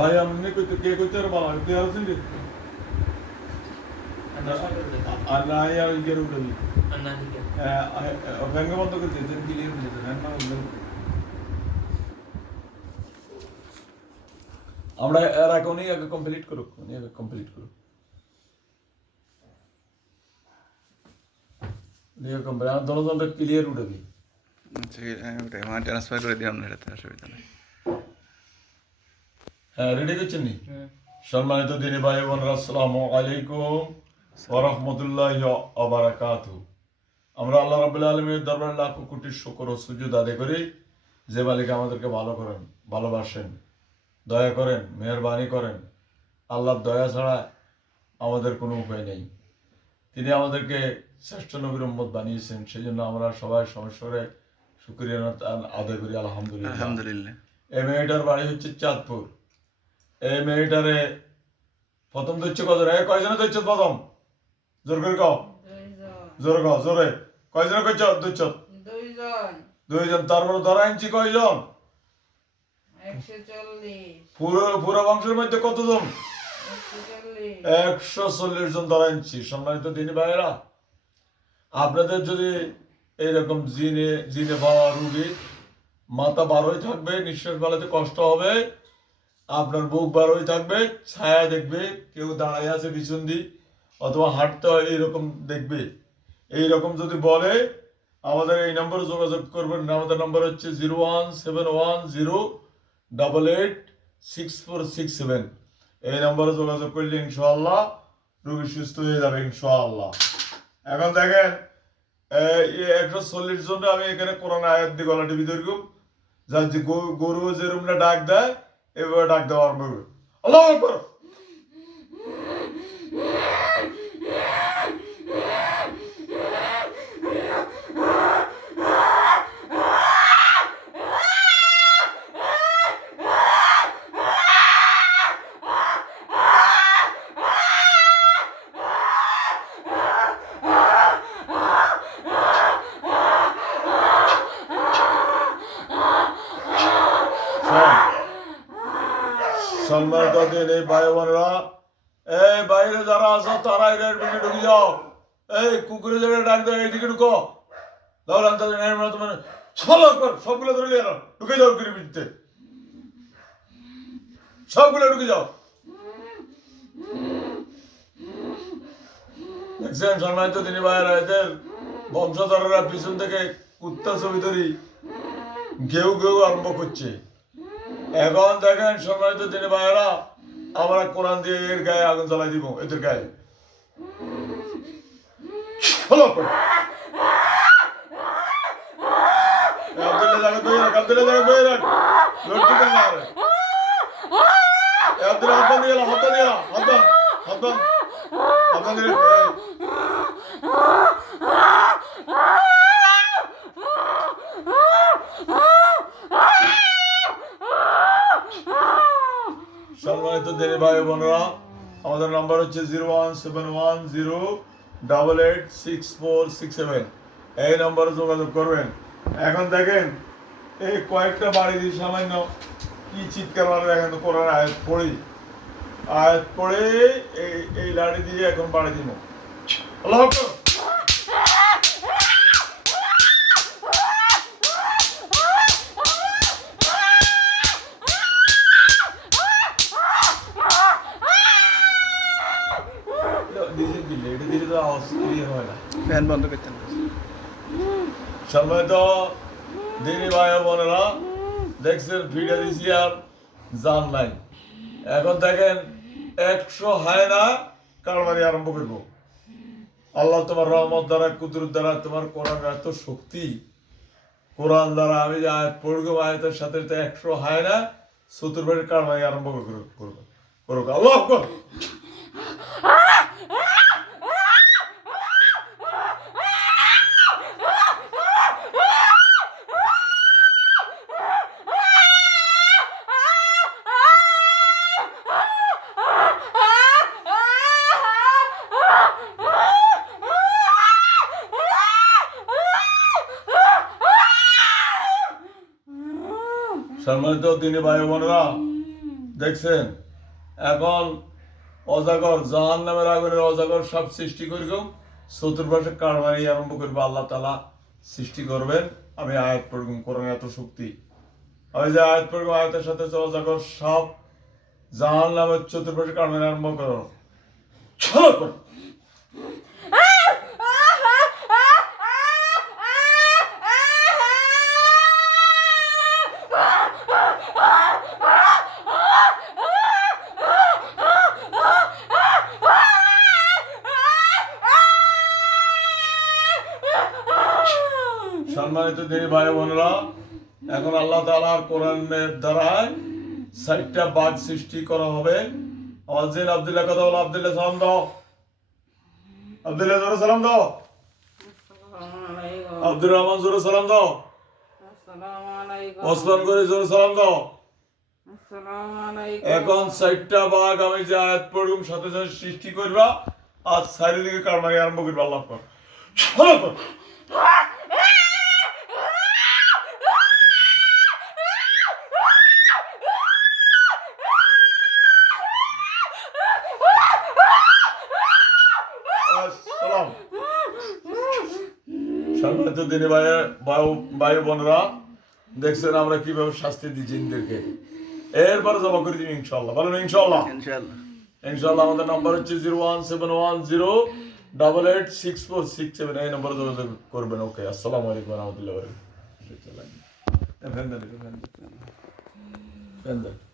ভাই আপনি কইতে কে কইতে বালা কে আছেন রে আর না আর ইগের উঠবি ব্যাংক বন্ধ করে দিয়েছেন ক্লিয়ার হয়ে যেতেন না আমরা এর আগে উনি আগে কমপ্লিট করুক উনি আগে কমপ্লিট করুক লিও কমপ্লিট আর দোনো ক্লিয়ার উঠবি ওটাই আমার ট্রান্সফার করে দিলাম না, এটাতে অসুবিধা নেই। হ্যাঁ রেডি করছেন নি? সম্মানিত দিনী ভাই বোনেরা, আসসালামু আলাইকুম ওয়া রাহমাতুল্লাহি ওয়া বারাকাতুহু। আমরা আল্লাহ রাব্বুল আলামিনের দরবারে লাখ কোটি শুকর ও সুজুদ আদায় করি যে মালিক আমাদেরকে ভালো করেন, ভালোবাসেন, দয়া করেন, মেহেরবানি করেন। আল্লাহর দয়া ছাড়া আমাদের কোনো উপায় নেই। তিনি আমাদেরকে শ্রেষ্ঠ নবীর উম্মত বানিয়েছেন, সেই জন্য আমরা সবাই সমস্বরে শুকরিয়া আদায় করি আলহামদুলিল্লাহ। আলহামদুলিল্লাহ। এই মেয়েটার বাড়ি হচ্ছে চাঁদপুর। এই মেয়েটারে প্রথম দৈত্য কত রে? কয়জনে দৈত্য প্রথম? জোর করে কও, জোরে কও, জোরে। কয়জনে কইছ দৈত্য? দুইজন। তারপরে ধরা আনছি কয়জন? 140। পুরো বংশের মধ্যে কতজন? 140 জন ধরা আনছি। সম্মানিত দিনী ভাইয়েরা, আপনাদের যদি এইরকম জিনে পাওয়া রুগী মাথা বারোই থাকবে, নিঃশ্বাস ফেলাতে কষ্ট হবে, আপনার বুক বারোই থাকবে, ছায়া দেখবে, কেউ দাঁড়ায় আছে পিছন দিয়ে অথবা হাঁটতে হয় এইরকম দেখবে, এইরকম যদি বলে আমাদের এই নম্বরে যোগাযোগ করবেন। আমাদের নম্বর হচ্ছে 01710886467। এই নম্বরে যোগাযোগ করলে ইনশাআল্লাহ রোগী সুস্থ হয়ে যাবে ইনশাআল্লাহ। এখন দেখেন 140 জন আমি এখানে কোরআন আয়াত দিয়ে গলা টিভি ধরব, যার যে গরু যেরকমটা ডাক দেয় এভাবে ডাক দেওয়া আরম্ভ করবে। আল্লাহু আকবার। সম্মানিত দিনী ভাই বোনেরা, এই বাইরে যারা আছো তারা এর ভিতরে ঢুকে যাও। এই কুকুরে যারা ডাক দেয় এইদিকে ঢুকো। তাহলে তোমার সবগুলো ধরে নিয়ে ঢুকে যাও গিরির ভিতরে, সবগুলো ঢুকে যাও। দেখছেন সম্মানিত দিনী ভাইয়েরা, এদের বংশধররা পিছন থেকে কুত্তা ছবি ধরি ঘেউ ঘেউ আরম্ভ করছে। এখন দেখেন সম্মানিত দিনী ভাইয়েরা, আমরা কোরআন দিয়ে এর গায়ে আগুন জ্বালাই দিব, এদের গায়ে। সম্মানিত দিনী ভাই বোনেরা, আমাদের নাম্বার হচ্ছে 01710886467। এই নম্বরে যোগাযোগ করবেন। এখন দেখেন এই কয়েকটা বাড়ি দিয়ে সামান্য কি চিৎকার মারে দেখেন তো। কোরআন আয়াত পড়ে এই লাড়ি দিয়ে এখন বাড়ি দিব। আল্লাহু আকবার। ফ্যান বন্ধ করতেন। সম্মানিত দিনী ভাই বোনেরা, দেখছেন ভিডিও দিছি আর জান নাই। এখন দেখেন 100 হায়না কারবারি আরম্ভ করবো। আল্লাহ তোমার রহমত দ্বারা, কুদরত দ্বারা, তোমার কোরআন এত শক্তি, কোরআন দ্বারা আমি যে আয়াত পড়বো, আয়াতের সাথে 100 হায়না চতুর্বাড়ির কারবারি আরম্ভ করবো। আল্লাহু আকবার। সম্মানিত দিনী ভাই বোনেরা, দেখছেন এখন অজাগর জাহান নামের আগুনের অজাগর সব সৃষ্টি করিব চতুর্পাশে কারবারি আরম্ভ করবে আল্লাহ তাআলা সৃষ্টি করবেন। আমি আয়াত পড়ব, কোরআনে এত শক্তি। আমি যে আয়াত পড়ব, আয়াতের সাথে অজাগর সব জাহান নামের চতুর্পাশে কারবারি আরম্ভ করো। চলো করো। সম্মানিত দিনী ভাই বোনেরা, এখন আল্লাহ তাআলার কোরআনের দ্বারায় ৬০টা বাঘ সৃষ্টি করা হবে। আমার জিন আব্দুল্লাহ কথা বলো। আব্দুল্লাহ সালাম দাও। আব্দুল্লাহ জোরে সালাম দাও। আব্দুর রহমান জোরে সালাম দাও। ওসমান করে জোরে সালাম দাও। এখন ৬০টা বাঘ আমি যে আয়াত পড়ুম সাথে সাথে সৃষ্টি করবা, আজ চারিদিকে কারমারি আরম্ভ করবা। আল্লাহ পাক ভালো কর। সালাম। সম্মানিত দিনী ভাই বোনেরা, দেখছেন আমরা কিভাবে শাস্তি দিই জিনদেরকে। এরপরে জমা করে দিন ইনশাআল্লাহ। বলেন ইনশাআল্লাহ। ইনশাআল্লাহ। ইনশাআল্লাহ। আমাদের নাম্বার হচ্ছে 01710886467। এই নম্বরে যোগাযোগ করবেন। ওকে, আসসালামু আলাইকুম ওয়া রাহমাতুল্লাহি ওয়া বারাকাতুহু।